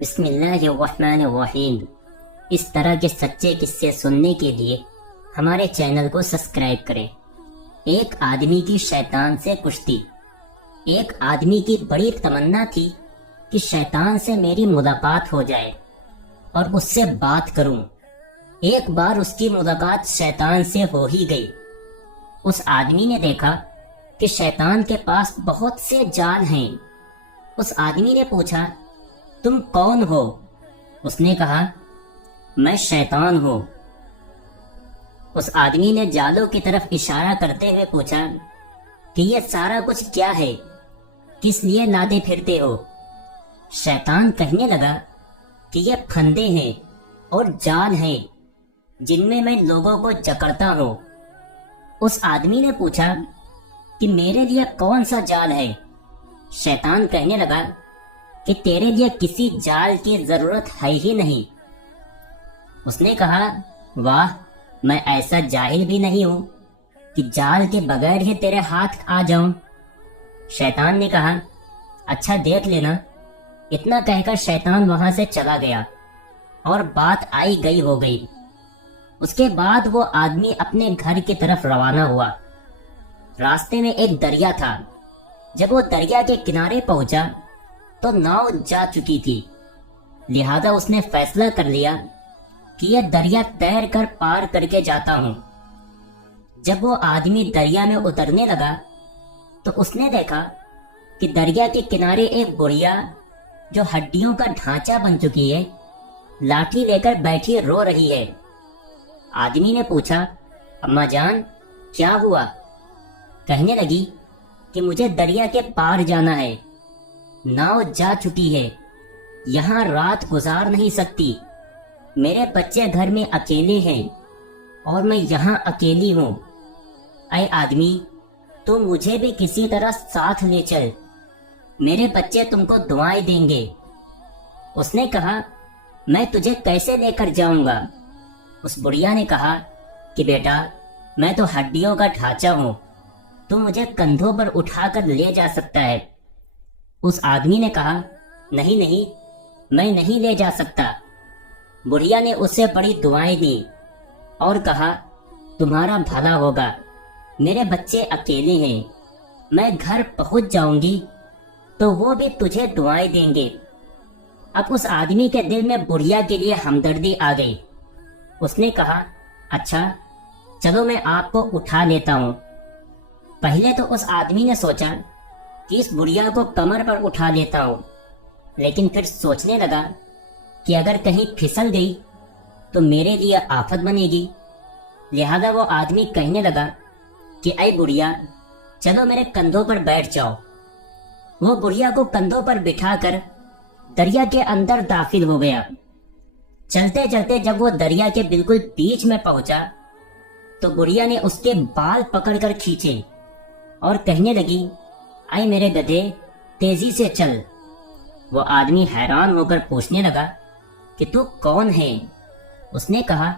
بسم اللہ الرحمن الرحیم۔ اس طرح کے سچے قصے سننے کے لیے ہمارے چینل کو سبسکرائب کریں۔ ایک آدمی کی شیطان سے کشتی۔ ایک آدمی کی بڑی تمنا تھی کہ شیطان سے میری ملاقات ہو جائے اور اس سے بات کروں۔ ایک بار اس کی ملاقات شیطان سے ہو ہی گئی۔ اس آدمی نے دیکھا کہ شیطان کے پاس بہت سے جال ہیں۔ اس آدمی نے پوچھا، تم کون ہو؟ اس نے کہا، میں شیطان ہوں۔ اس آدمی نے جالوں کی طرف اشارہ کرتے ہوئے پوچھا کہ یہ سارا کچھ کیا ہے؟ کس لیے لادے پھرتے ہو؟ شیطان کہنے لگا کہ یہ پھندے ہیں اور جال ہیں جن میں لوگوں کو جکڑتا ہوں۔ اس آدمی نے پوچھا کہ میرے لیے کون سا جال ہے؟ شیطان کہنے لگا کہ تیرے لیے کسی جال کی ضرورت ہے ہی نہیں۔ اس نے کہا، واہ، میں ایسا جاہل بھی نہیں ہوں کہ جال کے بغیر ہی تیرے ہاتھ آ جاؤں۔ شیطان نے کہا، اچھا دیکھ لینا۔ اتنا کہہ کر شیطان وہاں سے چلا گیا اور بات آئی گئی ہو گئی۔ اس کے بعد وہ آدمی اپنے گھر کی طرف روانہ ہوا۔ راستے میں ایک دریا تھا۔ جب وہ دریا کے کنارے پہنچا تو ناؤ جا چکی تھی، لہذا اس نے فیصلہ کر لیا کہ یہ دریا تیر کر پار کر کے جاتا ہوں۔ جب وہ آدمی دریا میں اترنے لگا تو اس نے دیکھا کہ دریا کے کنارے ایک بڑھیا جو ہڈیوں کا ڈھانچہ بن چکی ہے، لاٹھی لے کر بیٹھی رو رہی ہے۔ آدمی نے پوچھا، اماں جان، کیا ہوا؟ کہنے لگی کہ مجھے دریا کے پار جانا ہے، ناؤ جا چکی ہے، یہاں رات گزار نہیں سکتی، میرے بچے گھر میں اکیلے ہیں اور میں یہاں اکیلی ہوں۔ اے آدمی، تو مجھے بھی کسی طرح ساتھ لے چل، میرے بچے تم کو دعائیں دیں گے۔ اس نے کہا، میں تجھے کیسے لے کر جاؤں گا؟ اس بڑھیا نے کہا کہ بیٹا، میں تو ہڈیوں کا ڈھانچہ ہوں، تو مجھے کندھوں پر اٹھا کر لے جا سکتا ہے۔ اس آدمی نے کہا، نہیں نہیں، میں نہیں لے جا سکتا۔ بڑھیا نے اسے بڑی دعائیں دی اور کہا، تمہارا بھلا ہوگا، میرے بچے اکیلے ہیں، میں گھر پہنچ جاؤں گی تو وہ بھی تجھے دعائیں دیں گے۔ اب اس آدمی کے دل میں بڑھیا کے لیے ہمدردی آ گئی۔ اس نے کہا، اچھا چلو میں آپ کو اٹھا لیتا ہوں۔ پہلے تو اس آدمی نے سوچا کہ اس بڑھیا کو کمر پر اٹھا لیتا ہوں، لیکن پھر سوچنے لگا کہ اگر کہیں پھسل گئی تو میرے لیے آفت بنے گی۔ لہذا وہ آدمی کہنے لگا کہ اے بڑھیا، چلو میرے کندھوں پر بیٹھ جاؤ۔ وہ بڑھیا کو کندھوں پر بٹھا کر دریا کے اندر داخل ہو گیا۔ چلتے چلتے جب وہ دریا کے بالکل بیچ میں پہنچا تو بڑھیا نے اس کے بال پکڑ کر کھینچے اور کہنے لگی، اے میرے گدھے، تیزی سے چل۔ وہ آدمی حیران ہو کر پوچھنے لگا کہ تو کون ہے؟ اس نے کہا،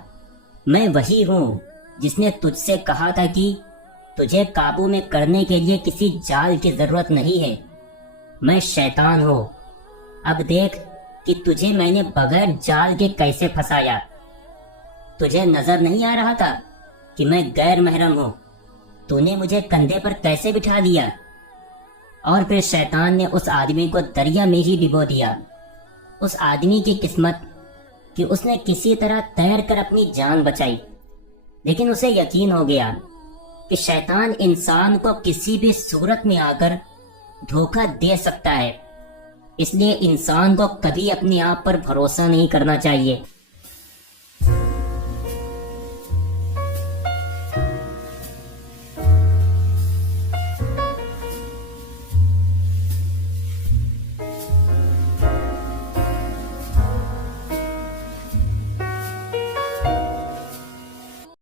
میں وہی ہوں جس نے تجھ سے کہا تھا کہ تجھے قابو میں کرنے کے لیے کسی جال کی ضرورت نہیں ہے، میں شیطان ہوں۔ اب دیکھ کہ تجھے میں نے بغیر جال کے کیسے پھنسایا۔ تجھے نظر نہیں آ رہا تھا کہ میں غیر محرم ہوں؟ تو نے مجھے کندھے پر کیسے بٹھا لیا؟ اور پھر شیطان نے اس آدمی کو دریا میں ہی ڈبو دیا۔ اس آدمی کی قسمت کہ اس نے کسی طرح تیر کر اپنی جان بچائی، لیکن اسے یقین ہو گیا کہ شیطان انسان کو کسی بھی صورت میں آ کر دھوکہ دے سکتا ہے، اس لیے انسان کو کبھی اپنے آپ پر بھروسہ نہیں کرنا چاہیے۔